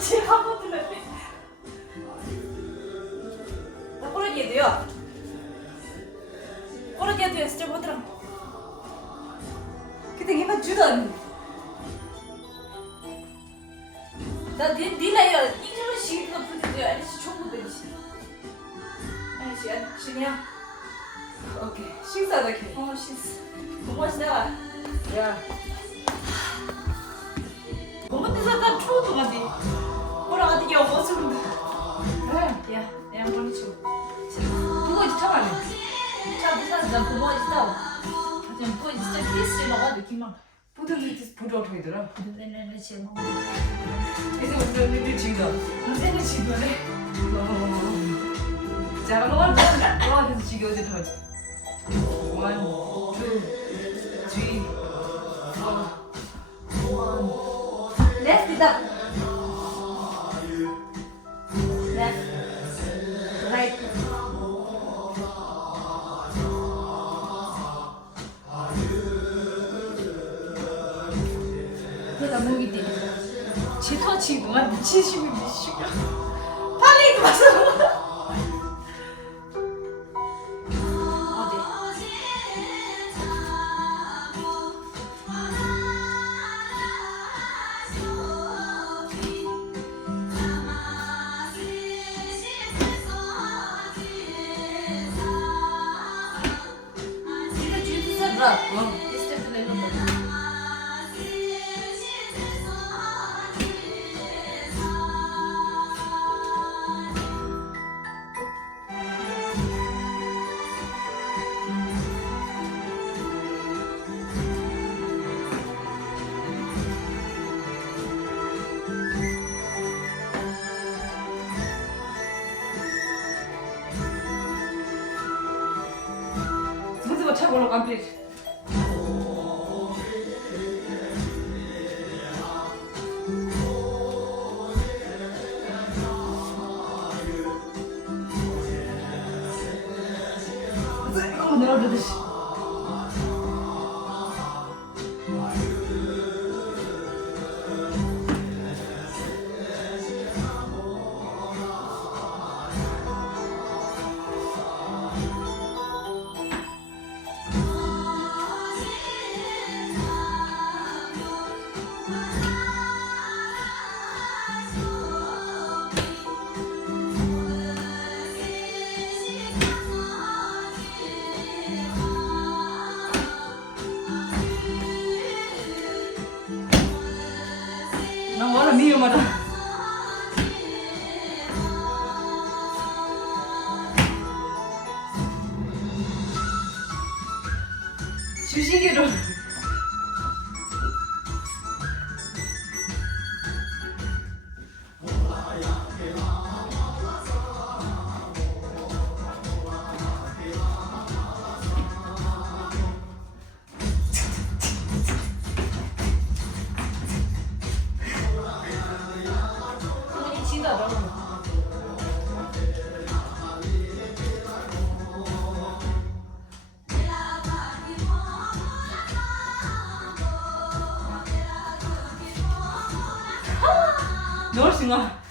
지금 한번 들렸네. 나 꼬르기에 돼요. 꼬르기에 돼요. 진짜 못 들어. 그때 이만 주던. 나 니나요. 이주로 시기가 붙는데 아저씨 총무 되지. 아저씨 그냥. 오케이. 식사다 개. 식사. 고마시다가. 야. 고맙다 사람 초도 가지. 뭐라 어디 영 어서운데. 그래. 야, 내가 머리 쳐. 그거 이제 참아네. 자, 무슨 난 고마워 있어. 하지만 그거 진짜 필수 먹어 느낌만. 보통 보조 어떻게 들어? 내내 지금 먹어. 이제 우리 지금. 내내 지금 해. 자, 너한테서 지금 어디 더? 1, 2, 3, 4, 1. Left up. Left. Right. 내가 목이 돼. 제 터치 동안 미치시면 미치고. 빨리 와서. 무슨 차고로 깜빡이. 이거 내려주듯이. 난 워낙 미움하다. 주시기로. 넣을 수가.